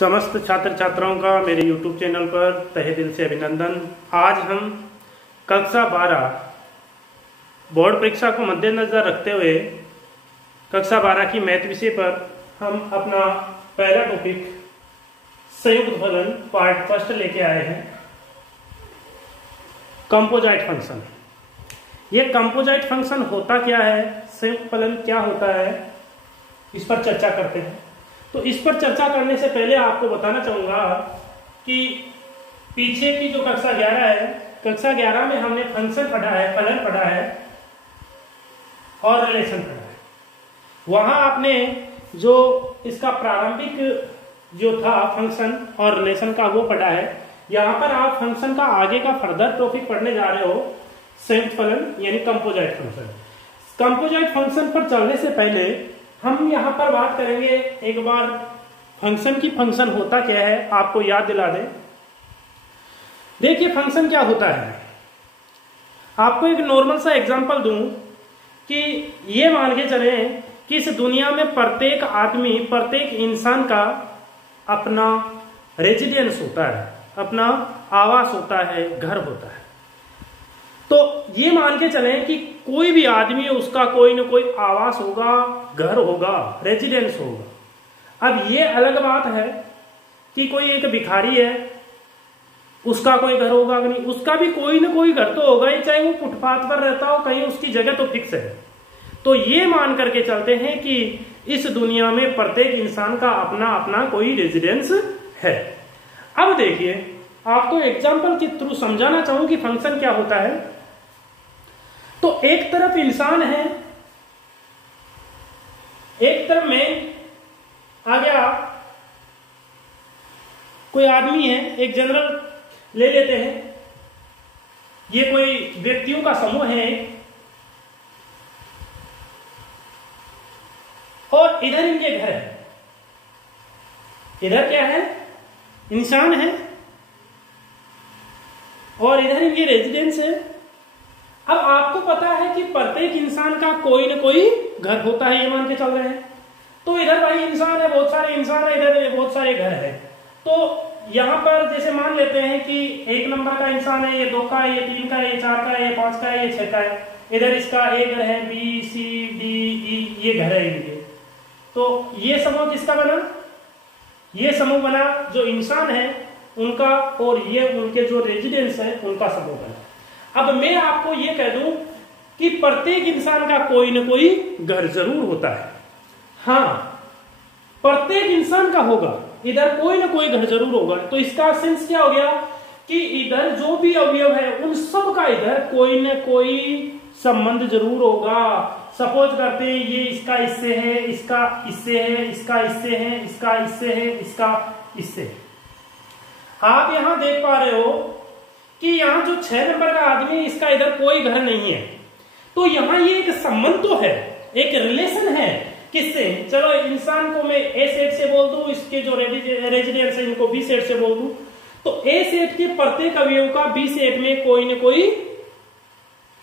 समस्त छात्र छात्राओं का मेरे YouTube चैनल पर तहे दिल से अभिनंदन। आज हम कक्षा 12 बोर्ड परीक्षा को मद्देनजर रखते हुए कक्षा 12 की मैथ विषय पर हम अपना पहला टॉपिक संयुक्त फलन पार्ट फर्स्ट लेके आए हैं, कंपोजिट फंक्शन। ये कंपोजिट फंक्शन होता क्या है, संयुक्त फलन क्या होता है, इस पर चर्चा करते हैं। तो इस पर चर्चा करने से पहले आपको बताना चाहूंगा कि पीछे की जो कक्षा 11 है, कक्षा 11 में हमने फंक्शन पढ़ा है, फलन पढ़ा है और रिलेशन पढ़ा है। वहां आपने जो इसका प्रारंभिक जो था फंक्शन और रिलेशन का वो पढ़ा है। यहां पर आप फंक्शन का आगे का फर्दर टॉपिक पढ़ने जा रहे हो, संयुक्त फलन यानी कंपोजिट फंक्शन। कंपोजिट फंक्शन पर चलने से पहले हम यहाँ पर बात करेंगे एक बार फंक्शन की। फंक्शन होता क्या है आपको याद दिला दें। देखिए फंक्शन क्या होता है, आपको एक नॉर्मल सा एग्जांपल दूं कि ये मान के चलें कि इस दुनिया में प्रत्येक आदमी, प्रत्येक इंसान का अपना रेजिडेंस होता है, अपना आवास होता है, घर होता है। तो ये मान के चलें कि कोई भी आदमी उसका कोई ना कोई आवास होगा, घर होगा, रेजिडेंस होगा। अब ये अलग बात है कि कोई एक भिखारी है, उसका कोई घर होगा कि नहीं, उसका भी कोई ना कोई घर तो होगा ही, चाहे वो फुटपाथ पर रहता हो, कहीं उसकी जगह तो फिक्स है। तो ये मान करके चलते हैं कि इस दुनिया में प्रत्येक इंसान का अपना अपना कोई रेजिडेंस है। अब देखिए आपको एग्जाम्पल के थ्रू समझाना चाहूं कि फंक्शन क्या होता है। तो एक तरफ इंसान है, एक तरफ में आ गया कोई आदमी है, एक जनरल ले लेते हैं, ये कोई व्यक्तियों का समूह है और इधर इनके घर है। इधर क्या है, इंसान है और इधर इनकी रेजिडेंस है। अब आपको पता है कि प्रत्येक इंसान का कोई ना कोई घर होता है, ये मान के चल रहे हैं। तो इधर भाई इंसान है, बहुत सारे इंसान है, इधर बहुत सारे घर है। तो यहां पर जैसे मान लेते हैं कि 1 नंबर का इंसान है, ये 2 का है, ये 3 का है, ये 4 का है, ये 5 का है, ये 6 का है। इधर इसका ए घर है, बी सी डी ई, ये घर है इनके। तो ये समूह किसका बना, ये समूह बना जो इंसान है उनका, और ये उनके जो रेजिडेंस है उनका समूह बना। अब मैं आपको ये कह दूं कि प्रत्येक इंसान का कोई ना कोई घर जरूर होता है। हाँ, प्रत्येक इंसान का होगा, इधर कोई ना कोई घर जरूर होगा। तो इसका सेंस क्या हो गया कि इधर जो भी अवयव है उन सब का इधर कोई ना कोई संबंध जरूर होगा। सपोज करते हैं ये इसका इससे है, इसका इससे है, इसका इससे है, इसका इससे है, इसका इससे है। आप यहां देख पा रहे हो कि यहां जो 6 नंबर का आदमी है, इसका इधर कोई घर नहीं है। तो यहां ये एक संबंध तो है, एक रिलेशन है। किससे, चलो इंसान को मैं ए सेट से बोल दूं, इसके जो रेजिडेंस है इनको बी सेट से बोल दूं। तो ए सेट के प्रत्येक अवयव का बी सेट में कोई ना कोई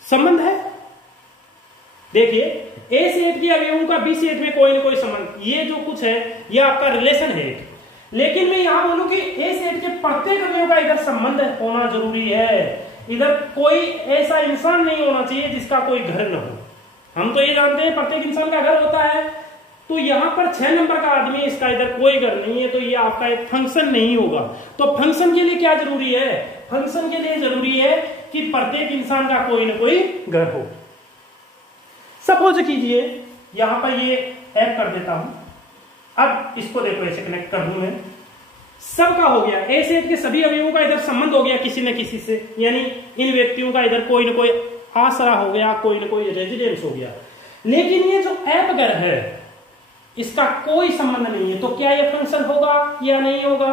संबंध है। देखिए ए सेट के अवयवों का बी सेट में कोई ना कोई संबंध, ये जो कुछ है ये आपका रिलेशन है। लेकिन मैं यहां बोलूं कि ए सेट के प्रत्येक अवयव का इधर संबंध होना जरूरी है। इधर कोई ऐसा इंसान नहीं होना चाहिए जिसका कोई घर न हो। हम तो ये जानते हैं प्रत्येक इंसान का घर होता है। तो यहां पर 6 नंबर का आदमी, इसका इधर कोई घर नहीं है, तो ये आपका एक फंक्शन नहीं होगा। तो फंक्शन के लिए क्या जरूरी है, फंक्शन के लिए जरूरी है कि प्रत्येक इंसान का कोई ना कोई घर हो। सपोज कीजिए यहां पर ये ऐड कर देता हूं। अब इसको देखो ऐसे कनेक्ट कर दूं मैं, सबका हो गया, ए सेट के सभी अवयवों का इधर संबंध हो गया किसी न किसी से, यानी इन व्यक्तियों का इधर कोई ना कोई आसरा हो गया, कोई ना कोई रेजिडेंस हो गया। लेकिन ये जो ऐप घर है इसका कोई संबंध नहीं है। तो क्या ये फंक्शन होगा या नहीं होगा,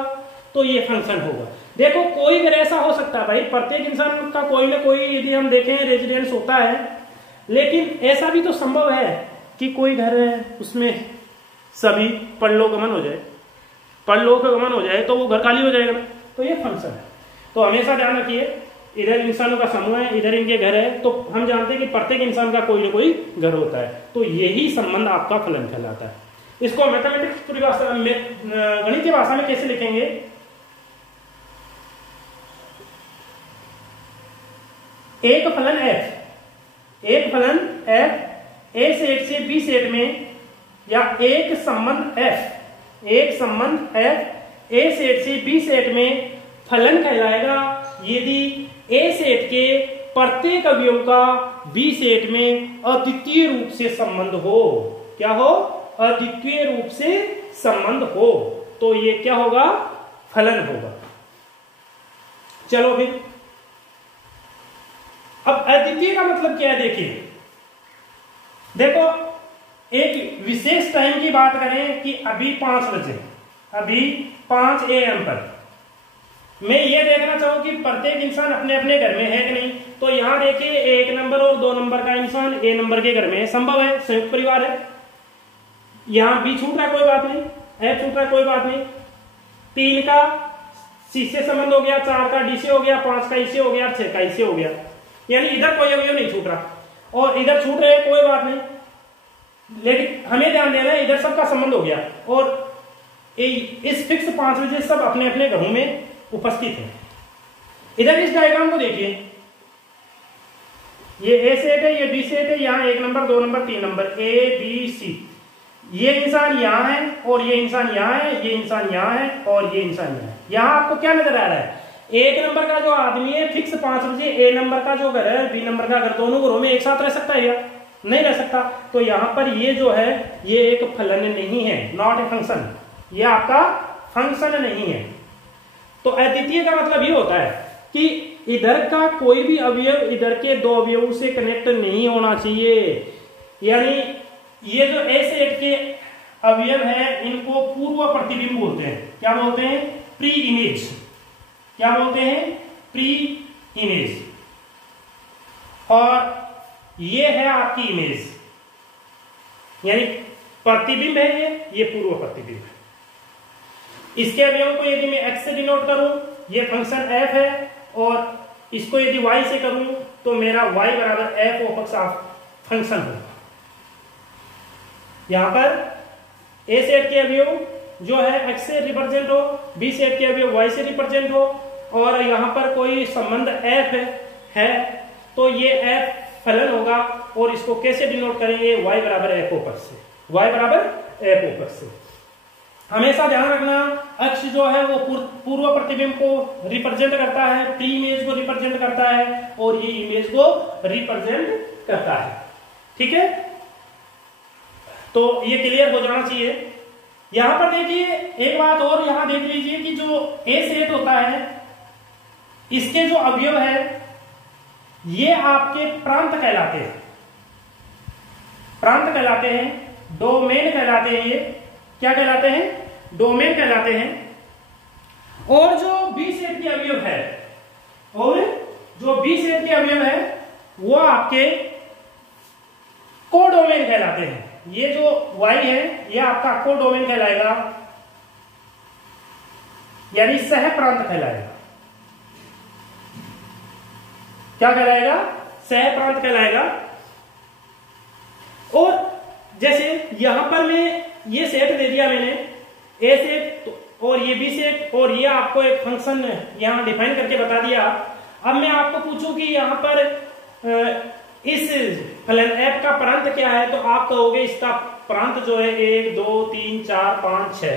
तो ये फंक्शन होगा। देखो कोई घर ऐसा हो सकता है भाई, प्रत्येक इंसान का कोई ना कोई यदि हम देखें रेजिडेंस होता है। लेकिन ऐसा भी तो संभव है कि कोई घर है उसमें सभी परलोकगमन हो जाए, परलोकगमन हो जाए तो वो घर खाली हो जाएगा ना, तो ये फंक्शन है। तो हमेशा ध्यान रखिए, इधर इंसानों का समूह है, इधर इनके घर है, तो हम जानते हैं कि प्रत्येक इंसान का कोई ना कोई घर होता है। तो यही संबंध आपका फलन कहलाता है। इसको मैथमेटिक्स परिभाषा में, गणितीय भाषा में कैसे लिखेंगे? एक फलन f, एक फलन f a सेट से b सेट में, या एक संबंध f, एक संबंध f a सेट से b सेट में फलन कहलाएगा यदि a सेट के प्रत्येक अवयव का b सेट में अद्वितीय रूप से संबंध हो। क्या हो? अद्वितीय रूप से संबंध हो, तो ये क्या होगा? फलन होगा। चलो फिर, अब अद्वितीय का मतलब क्या है? देखो एक विशेष टाइम की बात करें कि अभी 5 बजे, अभी 5 AM पर मैं ये देखना चाहूं कि प्रत्येक इंसान अपने अपने घर में है कि नहीं, तो यहां देखिए 1 नंबर और 2 नंबर का इंसान A नंबर के घर में है, संभव है, संयुक्त परिवार है। यहां B छूट रहा है, कोई बात नहीं, F छूट रहा है, कोई बात नहीं, 3 का C से संबंध हो गया, 4 का D से हो गया, 5 का I से हो गया, 6 का I से हो गया, यानी इधर कोई अवयव नहीं छूट रहा, और इधर छूट रहे कोई बात नहीं, लेकिन हमें ध्यान देना है इधर सबका संबंध हो गया, और इस फिक्स 5 बजे सब अपने अपने घरों में उपस्थित है। इधर इस डायग्राम को देखिए, ये A सेट है, ये B सेट है, यहाँ 1 number 2 number 3 number A B C, ये इंसान यहाँ है और ये इंसान यहाँ है, ये इंसान यहाँ है और ये इंसान यहाँ है। यहाँ आपको क्या नजर आ रहा है? 1 नंबर का जो आदमी है फिक्स 5 बजे A नंबर का जो घर है, B नंबर का घर, दोनों घरों में एक साथ रह सकता है या नहीं रह सकता? तो यहाँ पर ये जो है ये एक फलन नहीं है, नॉट ए फंक्शन, ये आपका फंक्शन नहीं है। तो अद्वितीय का मतलब ये होता है कि इधर का कोई भी अवयव इधर के 2 अवयवों से कनेक्ट नहीं होना चाहिए, यानी ये जो A सेट के अवयव है इनको पूर्व प्रतिबिंब बोलते हैं। क्या बोलते हैं? Pre image. क्या बोलते हैं? Pre image. और ये है आपकी इमेज, यानी प्रतिबिंब है ये पूर्व प्रतिबिंब है। इसके अवयवों को यदि मैं x से डिनोट करूं, ये फंक्शन f है, और इसको यदि y से करूं तो मेरा y बराबर f ऑफ फंक्शन होगा। यहां पर a सेट के अवयव जो है x से रिप्रेजेंट हो, b सेट के अवयव y से रिप्रेजेंट हो, और यहां पर कोई संबंध f है तो ये f फलन होगा, और इसको कैसे डिनोट करेंगे? y बराबर f ऊपर से, y बराबर f ऊपर से। हमेशा ध्यान रखना अक्ष जो है वो पूर्व प्रतिबिंब को रिप्रेजेंट करता है, प्री इमेज को रिप्रेजेंट करता है, और ये इमेज को रिप्रेजेंट करता है। ठीक है, तो ये क्लियर हो जाना चाहिए। यहां पर देखिए एक बात और, यहां देख लीजिए कि जो A सेट होता है इसके जो अवयव है ये आपके प्रांत कहलाते हैं, प्रांत कहलाते हैं, डोमेन कहलाते हैं। ये क्या कहलाते हैं? डोमेन कहलाते हैं। और जो B सेट के अवयव है, और जो B सेट के अवयव है वो आपके कोडोमेन कहलाते हैं। ये जो Y है ये आपका कोडोमेन कहलाएगा, यानी सह प्रांत कहलाएगा। क्या कहलाएगा? सह प्रांत कहलाएगा। और जैसे यहां पर मैं ये सेट दे दिया मैंने, A सेट और ये B सेट, और ये आपको एक फंक्शन यहां डिफाइन करके बता दिया। अब मैं आपको पूछूं कि यहां पर इस फलन f का प्रांत क्या है, तो आप कहोगे इसका प्रांत जो है 1 2 3 4 5 6।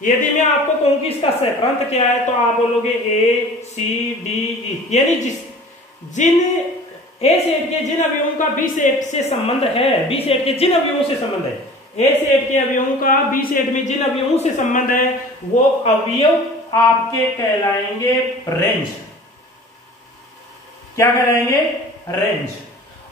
यदि मैं आपको कहूं कि इसका सह प्रांत क्या है, तो आप बोलोगे A C D E, यानी जिन A सेट के जिन अवयवों का B सेट से संबंध है, B सेट के जिन अवयवों से संबंध है, A सेट के अवयवों का B सेट में जिन अवयवों से संबंध है, वो अवयव आपके कहलाएंगे रेंज। क्या कहलाएंगे? रेंज।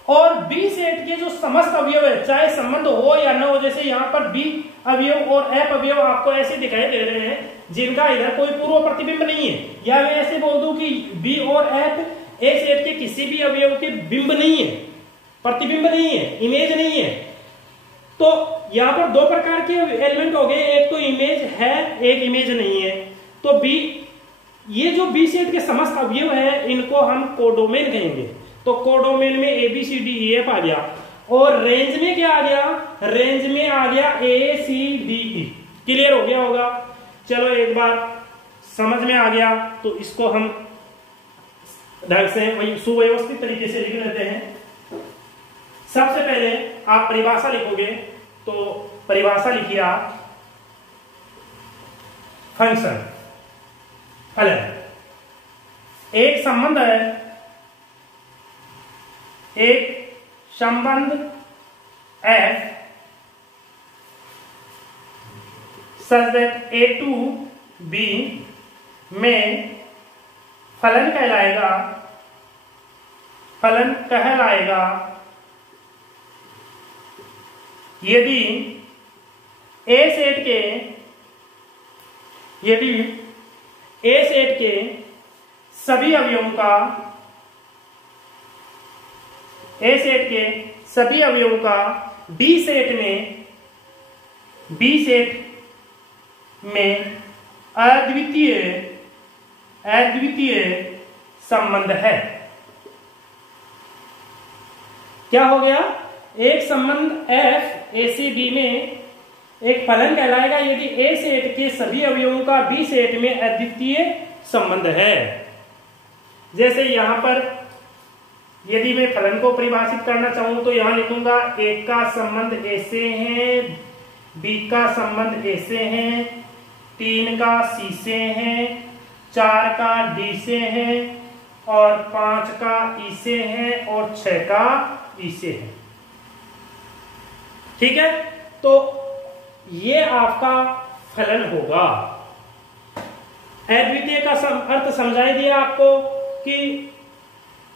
और B सेट के जो समस्त अवयव है, चाहे संबंध हो या न हो, जैसे यहाँ पर B अवयव और F अवयव आपको ऐसे दिखाई दे रहे हैं जिनका इधर कोई पूर्व प्रतिबिंब नहीं है, या मैं ऐसे बोल दूं कि B और F A सेट के किसी भी अवयव के बिंब नहीं है, प्रतिबिंब नहीं है, इमेज नहीं है। तो यहाँ पर 2 प्रकार के एलिमेंट हो गए, एक तो इमेज है, एक इमेज नहीं है। तो ये जो B सेट के समस्त अवयव है इनको हम कोडोमेन कहेंगे। तो कोडोमेन में A B C D E F आ गया। और रेंज में क्या आ गया, रेंज में आ गया ACDE। क्लियर हो गया होगा। चलो एक बार समझ में आ गया तो इसको हम ढंग से सुव्यवस्थित तरीके से लिख लेते हैं। सबसे पहले आप परिभाषा लिखोगे तो परिभाषा लिखिए आप, फंक्शन फलन एक संबंध है, एक संबंध f such that a to b में फलन कहलाएगा, फलन कहलाएगा यदि a सेट के, यदि a सेट के सभी अवयवों का, A सेट के सभी अवयवों का B सेट में अद्वितीय संबंध है। क्या हो गया, एक संबंध F A से B में एक फलन कहलाएगा यदि A सेट के सभी अवयवों का B सेट में अद्वितीय संबंध है। जैसे यहां पर यदि मैं फलन को परिभाषित करना चाहूं तो यहां लिखूंगा एक का संबंध A से है, B का संबंध A से है, 3 का C से है, 4 का D से है और 5 का E से है और 6 का E से है। ठीक है, तो ये आपका फलन होगा। अद्वितीय का अर्थ समझाई दिया आपको कि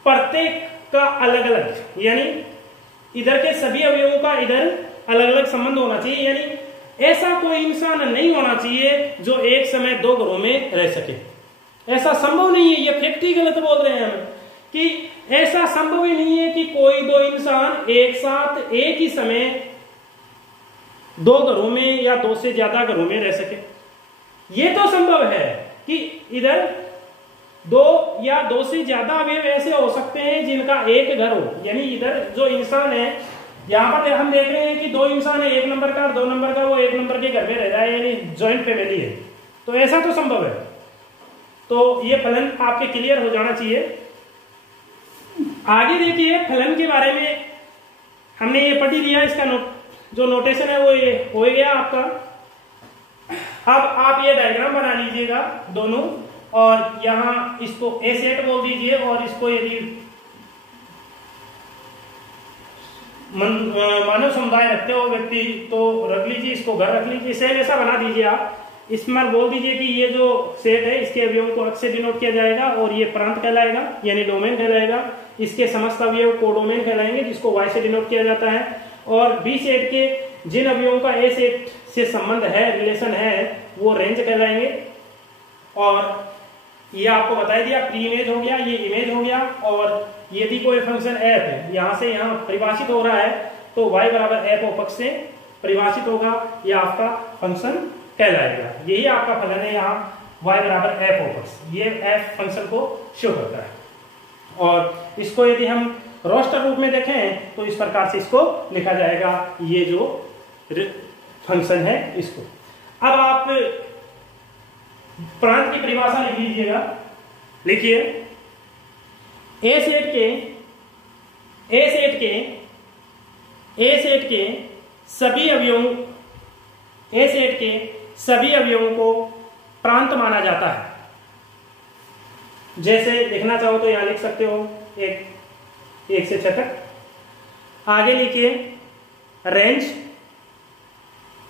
प्रत्येक का अलग अलग, यानी इधर के सभी अवयवों का इधर अलग अलग संबंध होना चाहिए, यानी ऐसा कोई इंसान नहीं होना चाहिए जो एक समय दो घरों में रह सके। ऐसा संभव नहीं है, ये फैक्ट ही गलत बोल रहे हैं हम कि ऐसा संभव ही नहीं है कि कोई दो इंसान एक साथ एक ही समय दो घरों में या दो से ज्यादा घरों में रह सके। ये तो संभव है कि इधर दो या दो से ज्यादा अवयव ऐसे हो सकते हैं जिनका एक घर हो, यानी इधर जो इंसान है, यहाँ पर हम देख रहे हैं कि दो इंसान है, एक नंबर का और 2 नंबर का, वो एक नंबर के घर में रह रहा है, यानी ज्वाइंट फैमिली है, तो ऐसा तो संभव है। तो ये फलन आपके क्लियर हो जाना चाहिए। आगे देखिए, फलन के बारे में हमने ये पढ़ ही लिया, इसका जो नोटेशन है वो ये हो गया आपका। अब आप ये डायग्राम बना लीजिएगा दोनों, और यहां इसको ए सेट बोल दीजिए और इसको यदि मानव समुदाय रखते हो व्यक्ति तो रख लीजिए, इसको घर रख लीजिए, सेम ऐसा बना दीजिए आप। इसमें बोल दीजिए कि ये जो सेट है इसके अवयवों को अक्ष से डिनोट किया जाएगा और ये प्रांत कहलाएगा, यानी डोमेन कहलाएगा। इसके समस्त अवयव कोडोमेन कहलाएंगे जिसको वाई से डिनोट किया जाता है। और बी सेट के जिन अवयवों का ए सेट से संबंध है, रिलेशन है, वो रेंज कहलाएंगे। और ये आपको बता दिया, प्री इमेज हो गया, ये इमेज हो गया। और यदि कोई फंक्शन एफ है यहां से यहां परिभाषित हो रहा है तो y बराबर एफ ऑफ एक्स से परिभाषित होगा, यह आपका फंक्शन कहलाएगा। यही आपका फलन है यहाँ y बराबर एफ ऑफ एक्स, ये एफ फंक्शन को शो करता है। और इसको यदि हम रोस्टर रूप में देखें तो इस प्रकार से इसको लिखा जाएगा, ये जो फंक्शन है इसको। अब आप प्रांत की परिभाषा लिख लीजिएगा, लिखिए ए सेट के सभी अवयवों को प्रांत माना जाता है। जैसे लिखना चाहो तो यहां लिख सकते हो एक से 6 तक। आगे लिखिए रेंज,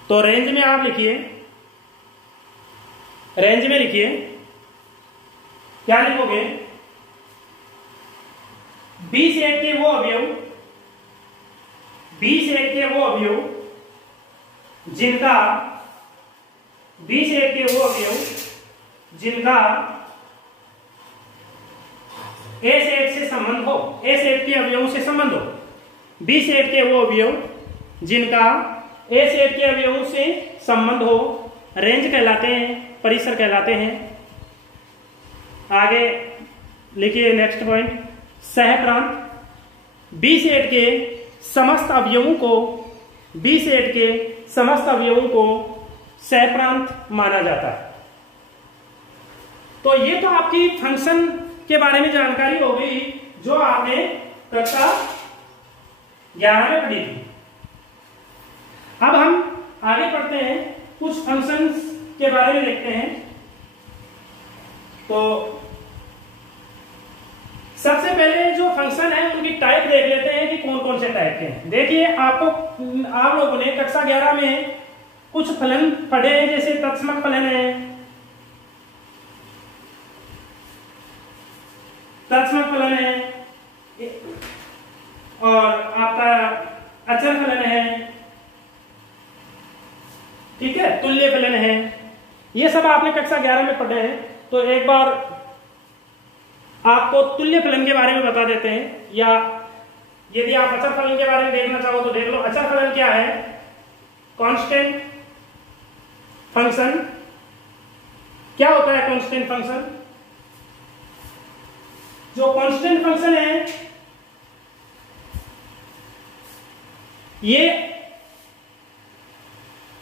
तो रेंज में आप लिखिए, रेंज में लिखिए क्या लिखोगे, बी सेट के वो अवयव जिनका ए सेट से संबंध हो, ए सेट के अवयवों से संबंध हो, बी सेट के वो अवयव जिनका ए सेट के अवयवों से संबंध हो, रेंज कहलाते हैं, परिसर कहलाते हैं। आगे लिखिए नेक्स्ट पॉइंट, सहप्रांत, बी सेट के समस्त अवयवों को बी सेट के समस्त अवयवों को सहप्रांत माना जाता है। तो ये तो आपकी फंक्शन के बारे में जानकारी हो गई जो आपने कक्षा 11 में पढ़ी थी। अब हम आगे पढ़ते हैं, कुछ फंक्शंस के बारे में देखते हैं। तो सबसे पहले जो फंक्शन है उनकी टाइप देख लेते हैं कि कौन कौन से टाइप के हैं। देखिए आप लोगों ने कक्षा 11 में कुछ फलन पढ़े हैं, जैसे तत्समक फलन है, तत्समक फलन है और आपका अचर फलन है, ठीक है, तुल्य फलन है। ये सब आपने कक्षा 11 में पढ़े हैं। तो एक बार आपको तुल्य फलन के बारे में बता देते हैं, या यदि आप अचर फलन के बारे में देखना चाहो तो देख लो। अचर फलन क्या है? Constant function. क्या होता है कांस्टेंट फंक्शन? जो कांस्टेंट फंक्शन है ये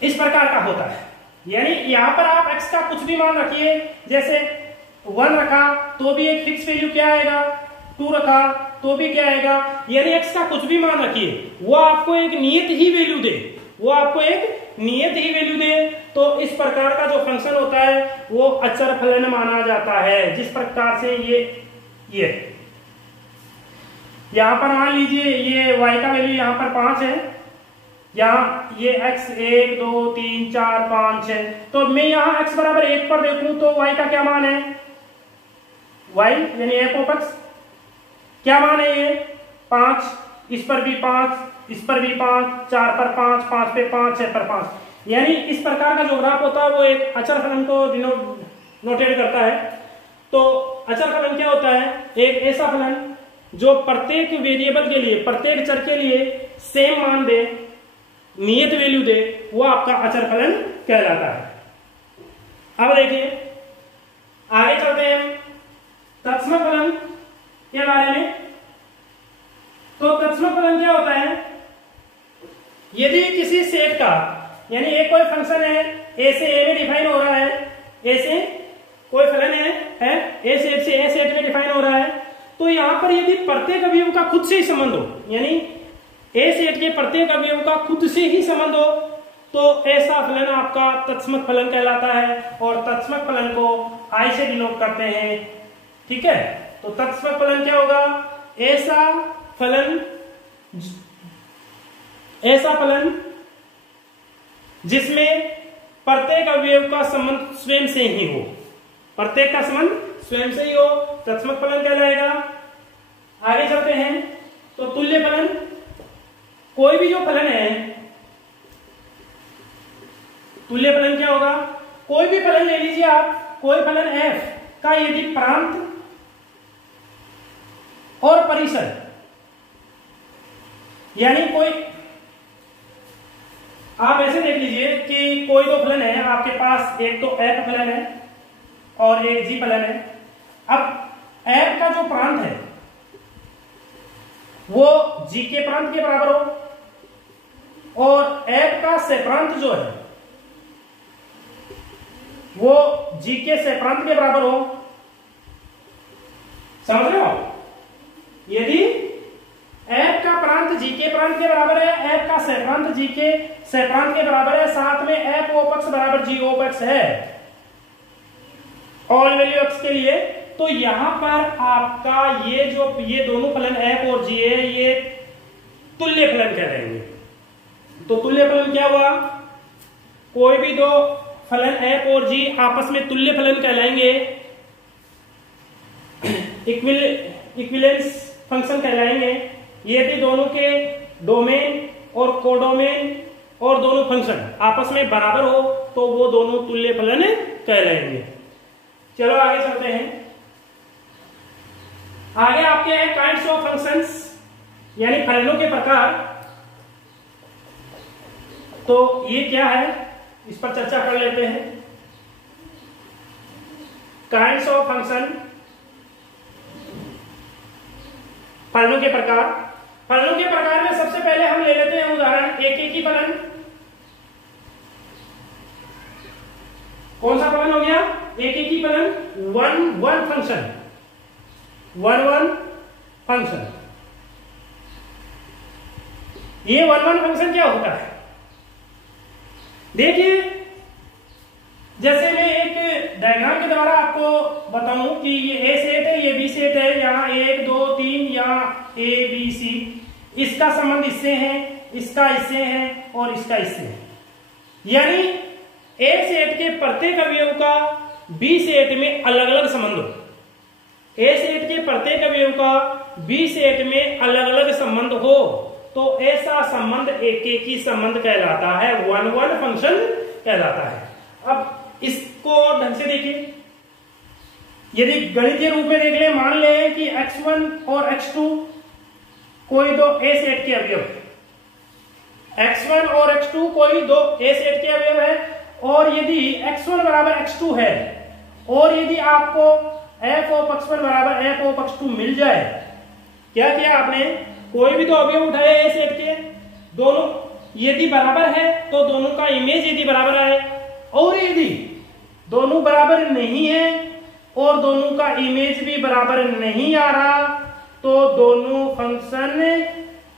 इस प्रकार का होता है, यानी यहां पर आप x का कुछ भी मान रखिए, जैसे 1 रखा तो भी एक फिक्स वैल्यू क्या आएगा, 2 रखा तो भी क्या आएगा, यानी x का कुछ भी मान रखिए वो आपको एक नियत ही वैल्यू दे, वो आपको एक नियत ही वैल्यू दे। तो इस प्रकार का जो फंक्शन होता है वो अचर फलन माना जाता है। जिस प्रकार से ये यहां पर मान लीजिए ये y का वैल्यू यहां पर 5 है, यहाँ ये x 1 2 3 4 5 है, तो मैं यहाँ x बराबर 1 पर देखूं तो y का क्या मान है, y यानी f ऑफ x क्या मान है, ये 5, इस पर भी 5, इस पर भी 5, 4 पर 5, 5 पे 5, 6 पर 5, यानी इस प्रकार का जो ग्राफ होता है वो एक अचर फलन को नोटेट करता है। तो अचर फलन क्या होता है? एक ऐसा फलन जो प्रत्येक वेरिएबल के लिए, प्रत्येक चर के लिए सेम मान दे, नियत वैल्यू दे, वो आपका अचर फलन कहलाता है। अब देखिए आगे चलते हैं तत्समक फलन के बारे में। तो तत्समक फलन क्या होता है? यदि किसी सेट का, यानी एक कोई फंक्शन है ए से ए में डिफाइन हो रहा है, ए से कोई फलन है ए सेट से ए सेट में डिफाइन हो रहा है, तो यहां पर यदि प्रत्येक अवयव का खुद से ही संबंध हो, यानी ए सेट के प्रत्येक अवयव का खुद से ही संबंध हो, तो ऐसा फलन आपका तत्समक फलन कहलाता है और तत्समक फलन को I से डिनोट करते हैं, ठीक है। तो तत्समक फलन क्या होगा? ऐसा फलन जिसमें प्रत्येक अवयव का संबंध स्वयं से ही हो, प्रत्येक का संबंध स्वयं से ही हो, तत्समक फलन कहलाएगा। आगे चलते हैं तो तुल्य फलन। कोई भी जो फलन है, तुल्य फलन क्या होगा? कोई भी फलन ले लीजिए आप, कोई फलन f का यदि प्रांत और परिसर, यानी कोई, आप ऐसे देख लीजिए कि कोई दो फलन है आपके पास, एक तो f फलन है और एक g फलन है। अब f का जो प्रांत है वो g के प्रांत के बराबर हो और f का सहप्रांत जो है वो g के सहप्रांत के बराबर हो। समझ रहे हो? यदि f का प्रांत g के प्रांत के बराबर है, f का सहप्रांत g के सहप्रांत के बराबर है, साथ में f ऑफ x बराबर g ऑफ x है ऑल वैल्यू x के लिए, तो यहां पर आपका ये दोनों फलन f और g है, ये तुल्य फलन कहलाएंगे। तो तुल्य फलन क्या हुआ? कोई भी दो फलन f और g आपस में तुल्य फलन कहलाएंगे, इक्विवेलेंस फंक्शन कहलाएंगे। यदि दोनों के डोमेन और कोडोमेन और दोनों फंक्शन आपस में बराबर हो तो वो दोनों तुल्य फलन कहलाएंगे। चलो आगे चलते हैं। आगे आपके हैं काइंड्स ऑफ फंक्शंस, यानी फलनों के प्रकार। तो ये क्या है, इस पर चर्चा कर लेते हैं। काइंड्स ऑफ फंक्शन, फलनों के प्रकार। फलनों के प्रकार में सबसे पहले हम ले लेते हैं उदाहरण एकेकी फलन। कौन सा फलन हो गया? एकेकी फलन, one one function, one one function. ये वन वन फंक्शन क्या होता है? देखिए, जैसे मैं एक डायग्राम के द्वारा आपको बताऊं कि ये ए सेट है, ये बी सेट है, यहाँ 1 2 3, यहाँ ए बी सी, इसका संबंध इससे है, इसका इससे है और इसका इससे है। यानी ए सेट के प्रत्येक अवयव का बी सेट में अलग अलग संबंध हो। ए सेट के प्रत्येक अवयव का बी सेट में अलग अलग संबंध हो तो ऐसा संबंध एकेकी संबंध कहलाता है, वन वन फंक्शन कहलाता है। अब इसको ढंग से देखिए, यदि गणितीय रूप में देख ले, मान ले कि x1 और x2 कोई दो ए सेट के अवयव, x1 और x2 कोई दो ए सेट के अवयव है, और यदि x1 बराबर x2 है और यदि आपको f ऑफ x1 बराबर f ऑफ x2 मिल जाए, क्या किया आपने? कोई भी दो अवयव उठाए ए सेट के, दोनों यदि बराबर है तो दोनों का इमेज यदि बराबर आए, और यदि दोनों बराबर नहीं है और दोनों का इमेज भी बराबर नहीं आ रहा तो दोनों फंक्शन,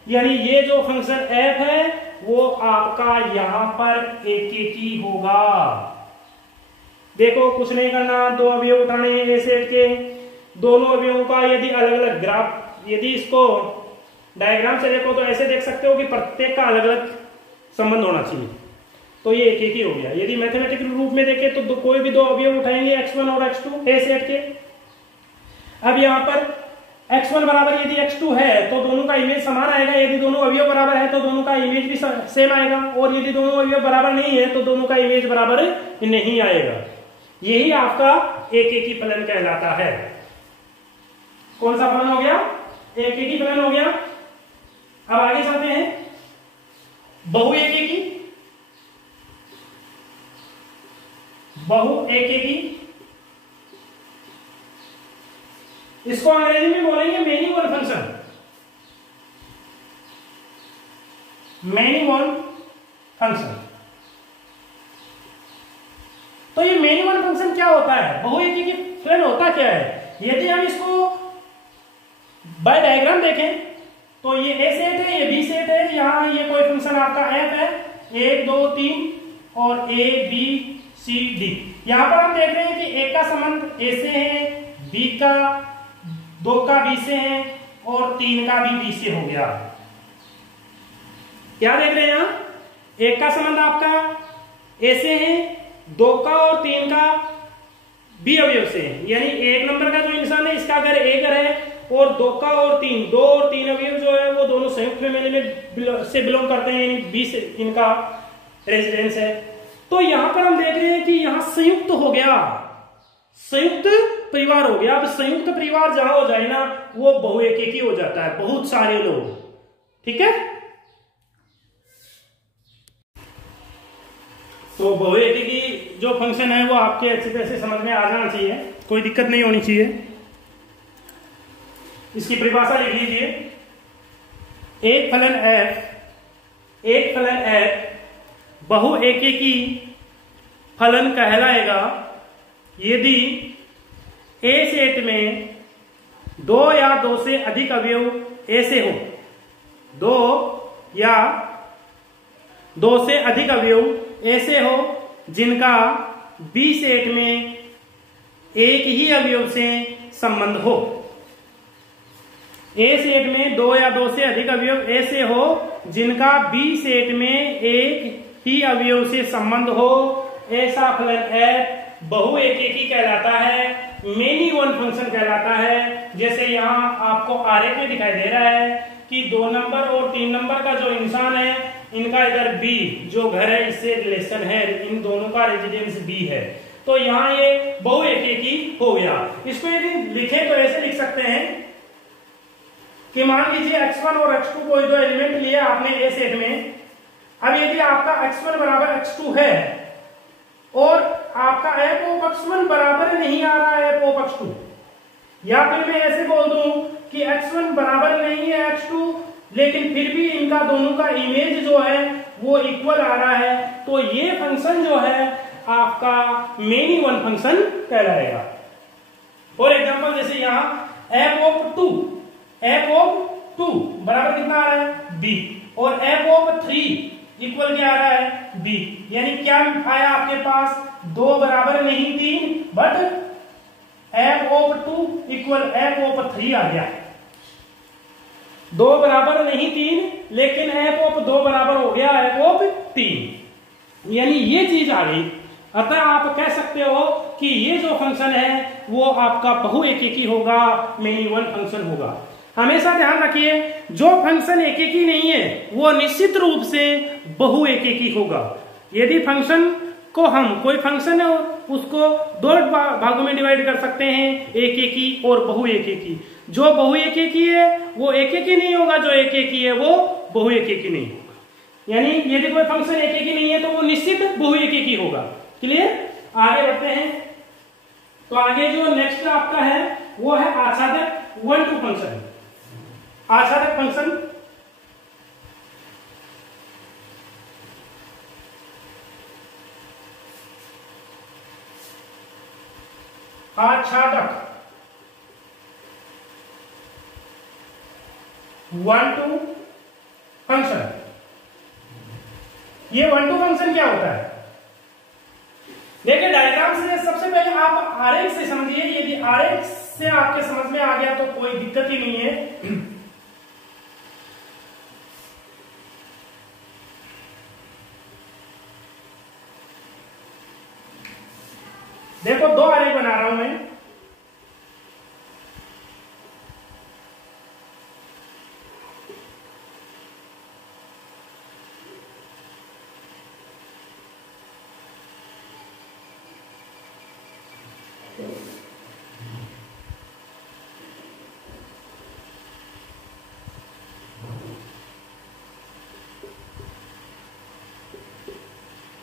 यानी ये जो फंक्शन f है वो आपका यहां पर एकेकी होगा। देखो, कुछ नहीं करना, दो अवयव उठाने हैं ए सेट के, दोनों अवयवों का यदि अलग अलग ग्राफ, यदि इसको डायग्राम से देखो तो ऐसे देख सकते हो कि प्रत्येक का अलग अलग संबंध होना चाहिए, तो ये एक ही हो गया। यदि मैथमेटिकल रूप में देखें तो कोई भी दो अवयव उठाएंगे x1 और x2 ए सेट के। अब यहाँ पर x1 बराबर यदि x2 है तो दोनों का इमेज समान आएगा, यदि दोनों अवयव बराबर है तो दोनों का इमेज भी सेम आएगा, और यदि दोनों अवयव बराबर नहीं है तो दोनों का इमेज बराबर नहीं आएगा। यही आपका एकेकी फलन कहलाता है। कौन सा फलन हो गया? एकेकी फलन हो गया। अब आगे चलते हैं, बहु एकेकी। बहु एकेकी, इसको अंग्रेजी में बोलेंगे many one function, many one function. तो ये मेनी वन फंक्शन क्या होता है? बहु एकेकी फलन होता क्या है? यदि हम इसको बाय डायग्राम देखें तो ये ए सेट है, ये बी सेट है, यहाँ ये कोई फंक्शन आपका f है, 1 2 3 और ए बी सी डी। यहाँ पर हम देख रहे हैं कि ए का संबंध ए से है, बी का 2 का बी से है और 3 का भी बी से हो गया। क्या देख रहे हैं यहाँ? एक का संबंध आपका ए से है, 2 का और 3 का बी अवयव से है, यानी 1 नंबर का जो इंसान है इसका अगर ए घर है और 2 का और 3, 2 और 3 अवयव जो है वो दोनों संयुक्त फैमिली में से बिलोंग करते हैं, यानी बी से इनका रेजिडेंस है। तो यहां पर हम देख रहे हैं कि यहां संयुक्त हो गया, संयुक्त परिवार हो गया। अब संयुक्त परिवार जहां हो जाए ना वो बहु एकेकी हो जाता है, बहुत सारे लोग, ठीक है। तो बहु एकेकी जो फंक्शन है वो आपके अच्छी तरह से समझ में आ जाना चाहिए, कोई दिक्कत नहीं होनी चाहिए। इसकी परिभाषा लिख लीजिए, एक फलन f बहु एकेकी फलन कहलाएगा यदि ए सेट में 2 या 2 से अधिक अवयव ऐसे हो, 2 या 2 से अधिक अवयव ऐसे हो जिनका बी सेट में एक ही अवयव से संबंध हो। ए सेट में 2 या 2 से अधिक अवयव ऐसे हो जिनका बी सेट में एक ही अवयव से संबंध हो, ऐसा फलन f बहु एकेकी कहलाता है, मेनी वन फंक्शन कहलाता है। जैसे यहाँ आपको आरेख में दिखाई दे रहा है कि 2 नंबर और 3 नंबर का जो इंसान है इनका इधर बी जो घर है इससे रिलेशन है, इन दोनों का रेजिडेंस बी है, तो यहाँ ये बहु एकेकी हो गया। इसको यदि लिखे तो ऐसे लिख सकते हैं कि मान लीजिए x1 और x2 कोई दो एलिमेंट लिए आपने ए सेट में। अब यदि आपका x1 बराबर x2 है और आपका f ऑफ x1 बराबर नहीं आ रहा है f ऑफ x2, या फिर मैं ऐसे बोल दूं कि x1 बराबर नहीं है x2, लेकिन फिर भी इनका दोनों का इमेज जो है वो इक्वल आ रहा है, तो ये फंक्शन जो है आपका मेनी वन फंक्शन कहलाएगा। फॉर एग्जांपल जैसे यहाँ f ऑफ 2 बराबर कितना आ रहा है b, और f ऑफ 3 इक्वल क्या आ रहा है b, यानी क्या आया आपके पास 2 बराबर नहीं 3, but f of 2 equal f of 3 आ गया। 2 बराबर नहीं 3, लेकिन f ऑफ 2 बराबर हो गया f ऑफ 3, यानी ये चीज आ गई। अतः आप कह सकते हो कि ये जो फंक्शन है वो आपका बहु एकेकी होगा, मेनी वन फंक्शन होगा। हमेशा ध्यान रखिए, जो फंक्शन एकेकी नहीं है वो निश्चित रूप से बहु एकेकी होगा। यदि फंक्शन को हम कोई फंक्शन है उसको 2 भागों में डिवाइड कर सकते हैं, एकेकी और बहु एकेकी। जो बहु एकेकी है वो एकेकी नहीं होगा, जो एकेकी है वो बहु एकेकी नहीं होगा। यानी यदि कोई फंक्शन एकेकी नहीं है तो वो निश्चित बहु एकेकी होगा। क्लियर? आगे बढ़ते हैं। तो आगे जो नेक्स्ट आपका है वो है आच्छादक 1-2 फंक्शन। आच्छादक फंक्शन आच्छादक 1-2 फंक्शन। ये 1-2 फंक्शन क्या होता है? देखिए डायग्राम से सबसे पहले आप आरेख से समझिए। यदि आरेख से आपके समझ में आ गया तो कोई दिक्कत ही नहीं है। देखो 2 आरेख बना रहा हूं मैं।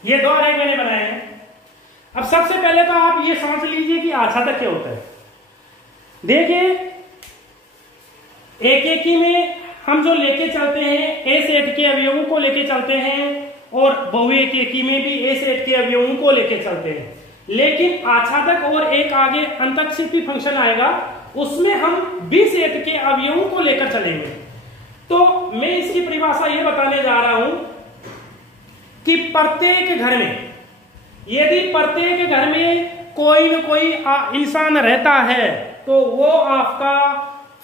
ये 2 आरेख मैंने बनाए हैं। अब सबसे पहले तो आप ये समझ लीजिए कि आच्छादक क्या होता है। देखिए एकेकी में हम जो लेके चलते हैं ए सेट के अवयवों को लेके चलते हैं, और बहु एकेकी में भी ए सेट के अवयवों को लेके चलते हैं। लेकिन आच्छादक और एक आगे अंतःक्षेपी फंक्शन आएगा, उसमें हम बी सेट के अवयवों को लेकर चलेंगे। तो मैं इसकी परिभाषा ये बताने जा रहा हूं कि प्रत्येक घर में, यदि प्रत्येक घर में कोई न कोई इंसान रहता है तो वो आपका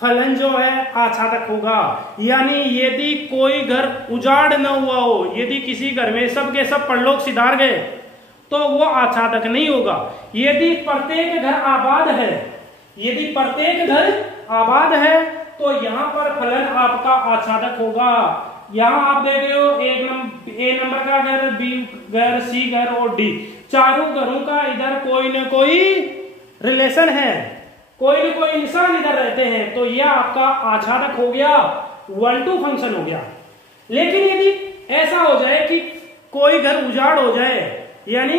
फलन जो है आच्छादक होगा। यानी यदि कोई घर उजाड़ न हुआ हो, यदि किसी घर में सब के सब परलोक सिधार गए तो वो आच्छादक नहीं होगा। यदि प्रत्येक घर आबाद है, यदि प्रत्येक घर आबाद है तो यहां पर फलन आपका आच्छादक होगा। यहां आप देख रहे हो ए नंबर का घर, बी घर, सी घर और डी, चारों घरों का इधर कोई न कोई रिलेशन है, कोई न कोई इंसान इधर रहते हैं, तो यह आपका आच्छादक हो गया, 1-2 फंक्शन हो गया। लेकिन यदि ऐसा हो जाए कि कोई घर उजाड़ हो जाए, यानी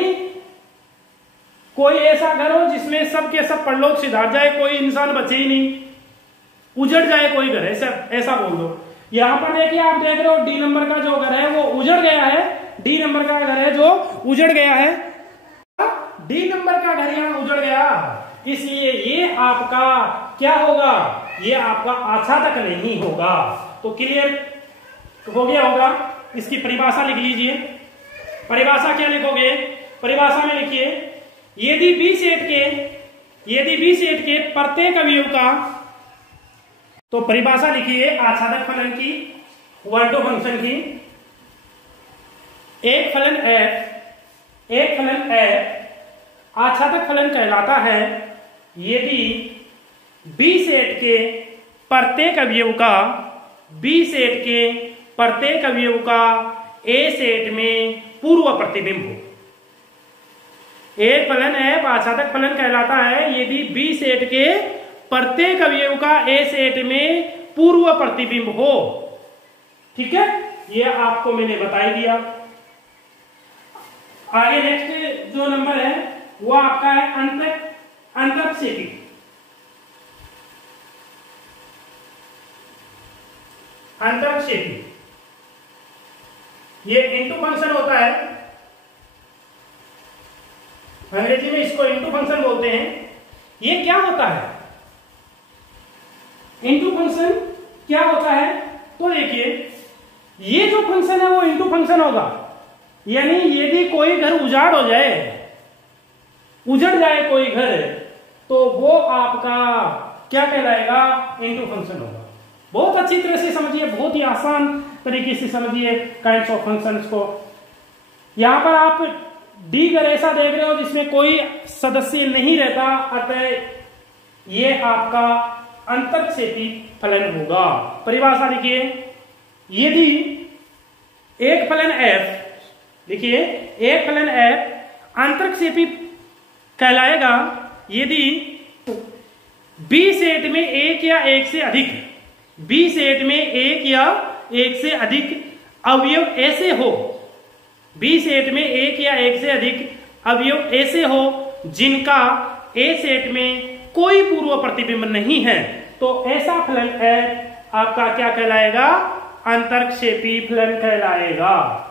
कोई ऐसा घर हो जिसमें सब के सब परलोक सिधार जाए, कोई इंसान बचे ही नहीं, उजड़ जाए कोई घर, ऐसा बोल दो। यहां पर देखिए आप देख रहे हो डी नंबर का जो घर है वो उजड़ गया है, डी नंबर का घर है जो उजड़ गया है, डी नंबर का घर यहां उजड़ गया, इसलिए ये आपका क्या होगा, ये आपका आच्छादक नहीं होगा। तो क्लियर हो गया होगा। इसकी परिभाषा लिख लीजिए। परिभाषा क्या लिखोगे? परिभाषा में लिखिए यदि बी सेट के प्रत्येक अवयव का, तो परिभाषा लिखिए आच्छादक फलन की, 1-2 फंक्शन की। एक फलन f आच्छादक फलन कहलाता है यदि बी सेट के प्रत्येक अवयव का, बी सेट के प्रत्येक अवयव का ए सेट में पूर्व प्रतिबिंब हो। एक फलन f आच्छादक फलन कहलाता है यदि बी सेट के प्रत्येक अवयव का ए सेट में पूर्व प्रतिबिंब हो। ठीक है, ये आपको मैंने बता ही दिया। आगे नेक्स्ट जो नंबर है वो आपका है अंतःक्षेपी। अंतरक्षेपी, ये इनटू फंक्शन होता है, अंग्रेजी में इसको इनटू फंक्शन बोलते हैं। ये क्या होता है इनटू फंक्शन, क्या होता है? तो देखिए ये जो फंक्शन है वो इनटू फंक्शन होगा, यानी यदि कोई घर उजाड़ हो जाए, उजड़ जाए कोई घर, तो वो आपका क्या कहलाएगा? इनटू फंक्शन होगा। बहुत अच्छी तरह से समझिए, बहुत ही आसान तरीके से समझिए काइंड्स ऑफ फंक्शंस को। यहां पर आप डी घर ऐसा देख रहे हो जिसमें कोई सदस्य नहीं रहता, अतः ये आपका अंतरक्षेपी फलन होगा। परिभाषा लिखिए, यदि एक फलन f, देखिए एक फलन f अंतरक्षेपी कहलाएगा यदि बी सेट में एक या एक से अधिक, बी सेट में एक या एक से अधिक अवयव ऐसे हो, बी सेट में एक या एक से अधिक अवयव ऐसे हो जिनका ए सेट में कोई पूर्व प्रतिबिंब नहीं है, तो ऐसा फलन f आपका क्या कहलाएगा? अंतरक्षेपी फलन कहलाएगा।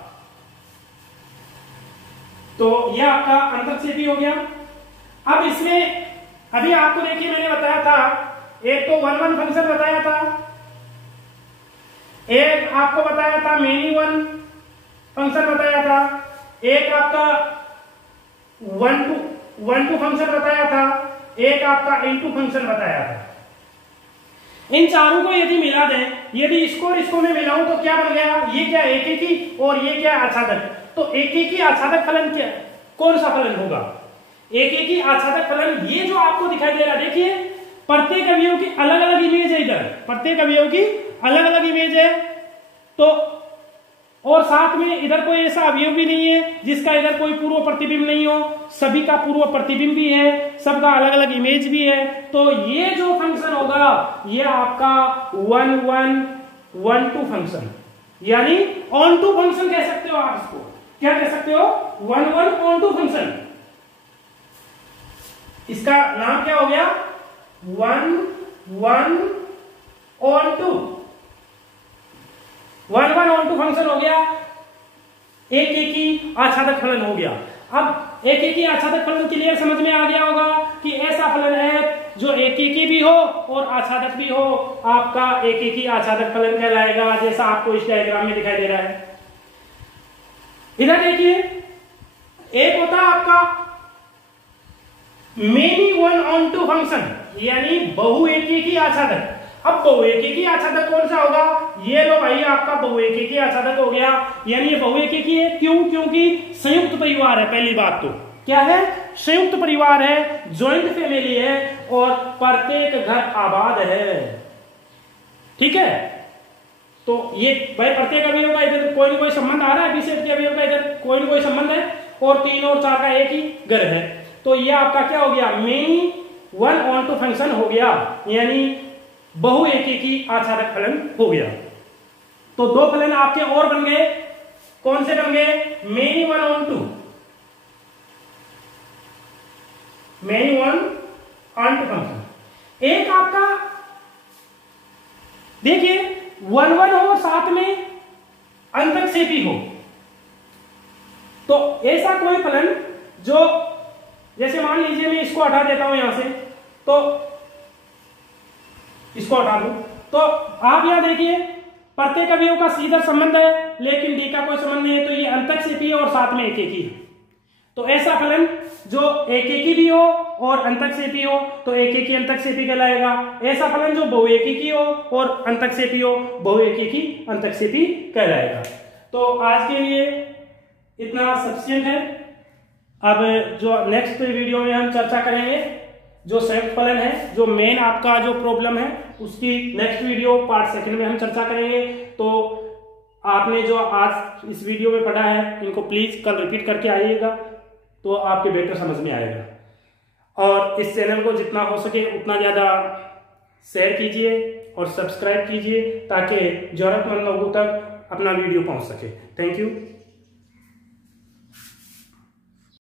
तो यह आपका अंतरक्षेपी हो गया। अब इसमें अभी आपको देखिए मैंने बताया था, एक तो वन वन फंक्शन बताया था, एक आपको बताया था मेनी वन फंक्शन बताया था, एक आपका वन टू फंक्शन बताया था, एक आपका इनटू फंक्शन बताया था। इन चारों को यदि मिला दें, यदि इसको और इसको मैं मिलाऊं तो क्या बन गया? ये क्या एक एकी और ये क्या आच्छादक? तो एक एकी आच्छादक फलन क्या, कौन सा फलन होगा? एक एकी आच्छादक फलन ये जो आपको दिखाई दे रहा है, देखिए प्रत्येक अवयव की अलग अलग इमेज है, इधर प्रत्येक अवयव की अलग अलग इमेज है, तो और साथ में इधर कोई ऐसा अवयव भी नहीं है जिसका इधर कोई पूर्व प्रतिबिंब नहीं हो, सभी का पूर्व प्रतिबिंब भी है, सबका अलग अलग इमेज भी है। तो ये जो फंक्शन होगा ये आपका 1-1-1-2 फंक्शन, यानी ऑन टू फंक्शन कह सकते हो आप इसको। क्या कह सकते हो? 1-1-on-2 function. इसका नाम क्या हो गया? 1-1-on-2 1-1-on-2 फंक्शन हो गया, एक एकी आच्छादक फलन हो गया। अब एक एकी आच्छादक फलन क्लियर समझ में आ गया होगा कि ऐसा फलन है जो एक एकी भी हो और आच्छादक भी हो, आपका एक एकी आच्छादक फलन कहलाएगा, जैसा आपको इस डायग्राम में दिखाई दे रहा है। इधर देखिए एक होता है आपका many one onto function, यानी बहुएकी आच्छादक। अब बहुएकी आच्छादक कौन सा होगा? ये लो भाई आपका बहुएकी आच्छादक हो गया, यानी ये बहुएकी है। क्यों? क्योंकि संयुक्त परिवार है। पहली बात तो क्या है? संयुक्त परिवार है, ज्वाइंट फैमिली है और प्रत्येक घर आबाद है। ठीक है, तो ये भाई प्रत्येक अवयव का इधर कोई ना कोई संबंध आ रहा है, बी सेट के अवयव का इधर कोई ना कोई संबंध है, और 3 और 4 का एक ही घर है। तो ये आपका क्या हो गया? Many one onto function हो गया, यानी बहुएकी आच्छादक फलन हो गया। तो 2 फलन आपके और बन गए। कौन से बन गए? Many one onto, many one onto function. एक आपका देखिए 1-1 हो, साथ में अंतरक्षेपी हो, तो ऐसा कोई फलन जो, जैसे मान लीजिए मैं इसको हटा देता हूं यहां से, तो इसको हटा दूं, तो आप यहां देखिए प्रत्येक अवयव का सीधा संबंध है, लेकिन डी का कोई संबंध नहीं है, तो ये अंतरक्षेपी है और साथ में एकेकी है। तो ऐसा फलन जो एकेकी भी हो और अंतरक्षेपी हो तो एकेकी अंतरक्षेपी कहलाएगा। ऐसा फलन जो बहुएकी हो और अंतरक्षेपी हो, बहुएकी अंतरक्षेपी कहलाएगा। तो आज के लिए इतना सफिशिएंट है। अब जो नेक्स्ट वीडियो में हम चर्चा करेंगे जो संयुक्त फलन है, जो मेन आपका जो प्रॉब्लम है, उसकी नेक्स्ट वीडियो पार्ट 2 में हम चर्चा करेंगे। तो आपने जो आज इस वीडियो में पढ़ा है, इनको प्लीज कल रिपीट करके आइएगा, तो आपके बेटर समझ में आएगा। और इस चैनल को जितना हो सके उतना ज्यादा शेयर कीजिए और सब्सक्राइब कीजिए, ताकि जरूरतमंद लोगों तक अपना वीडियो पहुंच सके। Thank you.